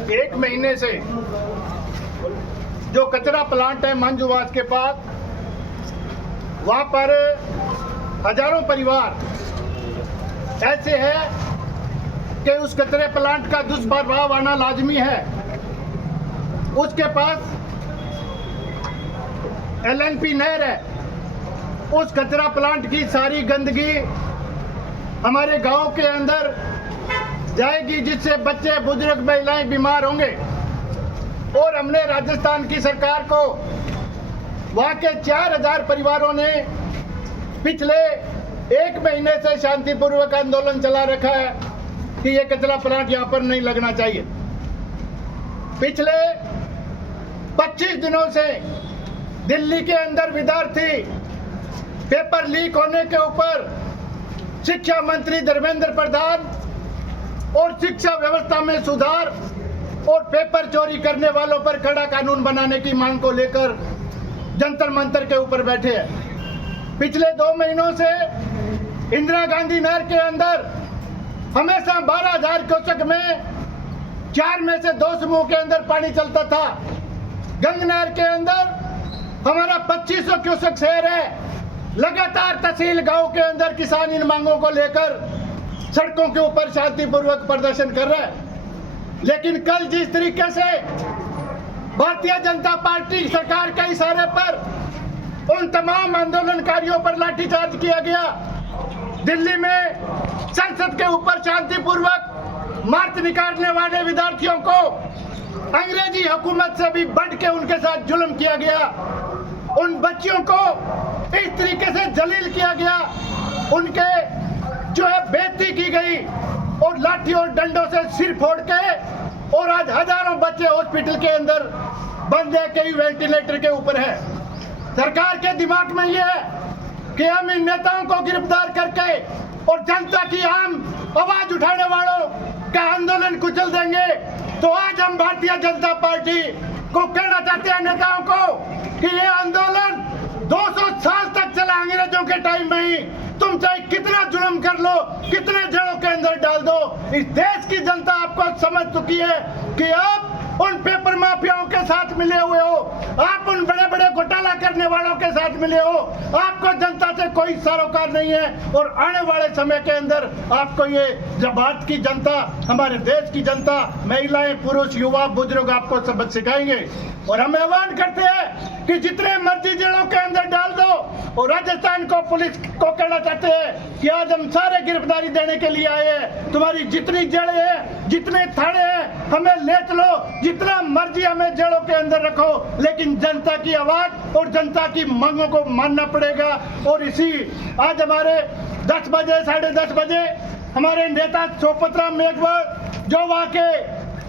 एक महीने से जो कचरा प्लांट है मंजूवास के पास, वहाँ पर हजारों परिवार ऐसे हैं कि उस कचरे प्लांट का दुष्प्रभाव आना लाजमी है। उसके पास LNP नहर है, उस कचरा प्लांट की सारी गंदगी हमारे गांव के अंदर जाएगी, जिससे बच्चे, बुजुर्ग, महिलाएं बीमार होंगे। और हमने राजस्थान की सरकार को, वहाँ के 4000 परिवारों ने पिछले एक महीने से शांतिपूर्वक आंदोलन चला रखा है कि ये कचरा प्लांट यहाँ पर नहीं लगना चाहिए। पिछले 25 दिनों से दिल्ली के अंदर विद्यार्थी पेपर लीक होने के ऊपर शिक्षा मंत्री धर्मेंद्र प्रधान और शिक्षा व्यवस्था में सुधार और पेपर चोरी करने वालों पर कड़ा कानून बनाने की मांग को लेकर जंतर मंतर के ऊपर बैठे हैं। पिछले 2 महीनों से इंदिरा गांधी नहर के अंदर हमेशा 12,000 क्यूसेक में 4 में से 2 समूह के अंदर पानी चलता था। गंग नहर के अंदर हमारा 2500 क्यूसेक शहर है। लगातार तहसील गांव के अंदर किसान इन मांगों को लेकर सड़कों के ऊपर शांतिपूर्वक प्रदर्शन कर रहे हैं। लेकिन कल जिस तरीके से भारतीय जनता पार्टी सरकार के इशारे पर उन तमाम आंदोलनकारियों पर लाठीचार्ज किया गया, दिल्ली में संसद के ऊपर शांतिपूर्वक मार्च निकालने वाले विद्यार्थियों को अंग्रेजी हुकूमत से भी बढ़ के उनके साथ जुल्म किया गया, उन बच्चियों को इस तरीके से जलील किया गया, उनके जो है बेइज्जती की गई और लाठी और डंडों से सिर फोड़ के। और आज हजारों बच्चे हॉस्पिटल के अंदर बंद है, कई वेंटिलेटर के ऊपर है। सरकार के दिमाग में ये है कि हम इन नेताओं को गिरफ्तार करके और जनता की आम आवाज उठाने वालों का आंदोलन कुचल देंगे। तो आज हम भारतीय जनता पार्टी को कहना चाहते हैं नेताओं को कि ये आंदोलन 200 साल तक चला, अंग्रेजों के टाइम में ही। तुम चाहे कितना जुल्म कर लो, कितने जड़ों के अंदर डाल दो, इस देश की जनता आपको समझ चुकी है कि आप उन पेपर माफियाओं के साथ मिले हुए हो, आप उन बड़े बड़े घोटाला करने वालों के साथ मिले हो। आपको जनता से कोई सरोकार नहीं है और आने वाले समय के अंदर आपको ये जब भारत की जनता, हमारे देश की जनता, महिलाएं, पुरुष, युवा, बुजुर्ग आपको सबक सिखाएंगे। और हम आह्वान करते हैं कि जितने मर्जी जेलों के अंदर डाल दो। और राजस्थान को पुलिस को कहना चाहते हैं कि आज हम सारे गिरफ्तारी देने के लिए आए हैं। तुम्हारी जितनी जेलें हैं, जितने थाने हैं, हमें ले चलो, जितना मर्जी हमें जेलों के अंदर रखो, लेकिन जनता की आवाज और जनता की मांगों को मानना पड़ेगा। और इसी आज हमारे 10 बजे, 10:30 बजे हमारे नेता सोपतराम मेघवाल जो वहाँ के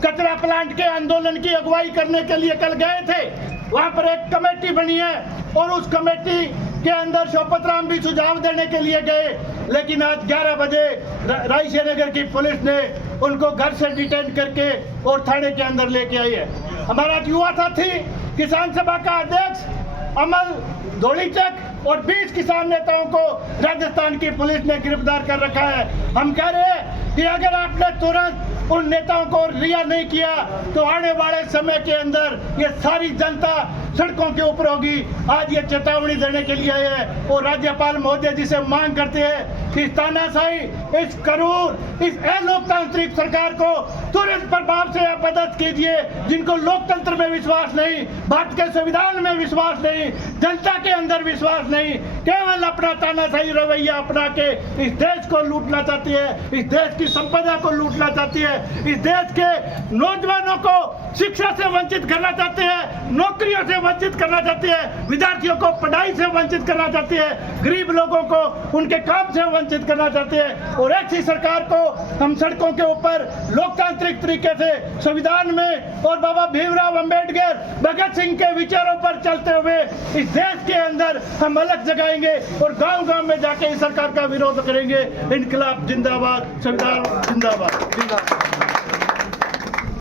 कचरा प्लांट के आंदोलन की अगुवाई करने के लिए कल गए थे, वहाँ पर एक कमेटी बनी है और उस कमेटी के अंदर शोपतराम भी सुझाव देने के लिए गए। लेकिन आज 11 बजे रायसेनगर की पुलिस ने उनको घर से डिटेन करके और थाने के अंदर लेके आई है। हमारा युवा साथी किसान सभा का अध्यक्ष अमल धोलीचक और 20 किसान नेताओं को राजस्थान की पुलिस ने गिरफ्तार कर रखा है। हम कह रहे हैं कि अगर आपने तुरंत उन नेताओं को रिहा नहीं किया तो आने वाले समय के अंदर ये सारी जनता सड़कों के ऊपर होगी। आज ये चेतावनी देने के लिए आए हैं और राज्यपाल महोदय जी से मांग करते हैं कि तानाशाही, इस करूर, इस अलोकतांत्रिक सरकार को तुरंत प्रभाव से अपदस्थ कीजिए। जिनको लोकतंत्र में विश्वास नहीं, भारत के संविधान में विश्वास नहीं, जनता के अंदर विश्वास नहीं, केवल अपना तानाशाही रवैया अपना के इस देश को लूटना चाहती है, इस देश की संपदा को लूटना चाहती है, इस देश के नौजवानों को शिक्षा से वंचित करना चाहते हैं, नौकरियों से वंचित करना चाहते हैं, विद्यार्थियों को पढ़ाई से वंचित करना चाहते हैं, गरीब लोगों को उनके काम से वंचित करना चाहते हैं। और ऐसी सरकार को हम सड़कों के ऊपर लोकतांत्रिक तरीके से संविधान में और बाबा भीमराव अंबेडकर, भगत सिंह के विचारों पर चलते हुए इस देश के अंदर हम अलग जगाएंगे और गांव-गांव में जाके इस सरकार का विरोध करेंगे। इनकलाब जिंदाबाद, संविधान जिंदाबाद।